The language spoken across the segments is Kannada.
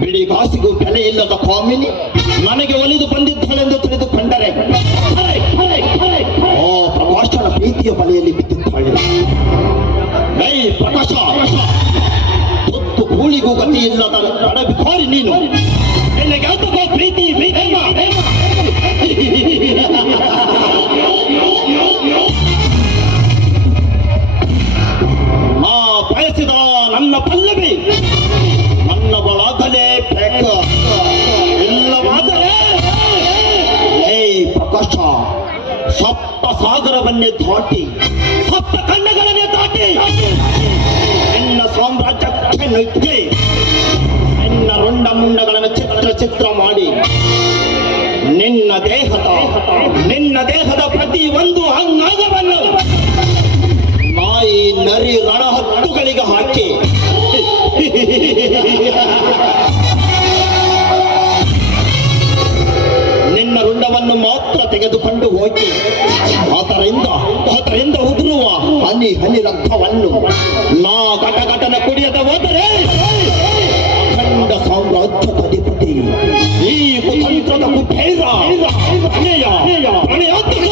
ಬಿಡಿ ಕಾಸಿಗೂ ಬೆಲೆ ಇಲ್ಲದ ಕಾಮಿನಿ ನನಗೆ ಒಲಿದು ಬಂದಿದ್ದಾಳೆಂದು ತಿಳಿದುಕೊಂಡರೆ ಓ ಪ್ರಕಾಶನ ಪ್ರೀತಿಯ ಬಲೆಯಲ್ಲಿ ಬಿದ್ದಿದ್ದಾಳೆ. ಐ ಪ್ರಕಾಶ ಹೊತ್ತು ಕೂಳಿಗೂ ಗತಿ ಇಲ್ಲದ ಬಡ ಬಿಕಾರಿ ನೀನು. ಪ್ರೀತಿ ಆ ಬಯಸಿದ ನನ್ನ ಪಲ್ಲವಿ. ಸಪ್ತ ಸಾಗರವನ್ನೇ ದಾಟಿ ಸಪ್ತ ಕಣ್ಣಗಳನ್ನೇ ದಾಟಿ ನಿನ್ನ ಸಾಮ್ರಾಜ್ಯಕ್ಕೆ ನುಗ್ಗಿ ನಿನ್ನ ರುಂಡ ಮುಂಡಗಳನ್ನು ಚಿತ್ರ ಚಿತ್ರ ಮಾಡಿ, ನಿನ್ನ ದೇಹದ ನಿನ್ನ ದೇಹದ ಪ್ರತಿ ಒಂದು ಅಂಗಾಂಗವನ್ನು ನಾಯಿ ನರಿ ರಣಹತ್ತುಗಳಿಗೆ ಮಾತ್ರ ತೆಗೆದುಕೊಂಡು ಹೋಗಿ. ಆತರಿಂದ ಅದರಿಂದ ಉದುರುವ ಹನಿ ಹನಿ ರಕ್ತವನ್ನು ನಾ ಘಟ ಘಟನ ಕುಡಿಯದ ಹೋದರೆ ಅಖಂಡ ಸಾಮ್ರಾಜ್ಯದ ಅಧಿಪತಿ ಈ ಕುತಂತ್ರದ ಕುಬೇರ ಪ್ರಣಯ ಪ್ರಣಯಾತ್ಮಕ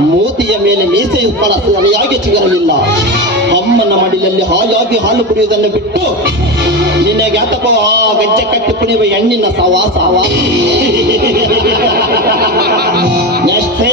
ಮೋತಿಯ ಮೇಲೆ ಮೀಸೆಯು ಕೂಡ ಸರಿಯಾಗಿ ಚಿಗರಲಿಲ್ಲ. ಅಮ್ಮನ ಮಡಿಲಲ್ಲಿ ಹಾಯಾಗಿ ಹಾಲು ಕುಡಿಯುವುದನ್ನು ಬಿಟ್ಟು, ನಿನಗೆ ಅಥವಾ ಆ ಗೆಜ್ಜೆ ಕಟ್ಟಿ ಕುಡಿಯುವ ಹೆಣ್ಣಿನ ಸವಾಸ?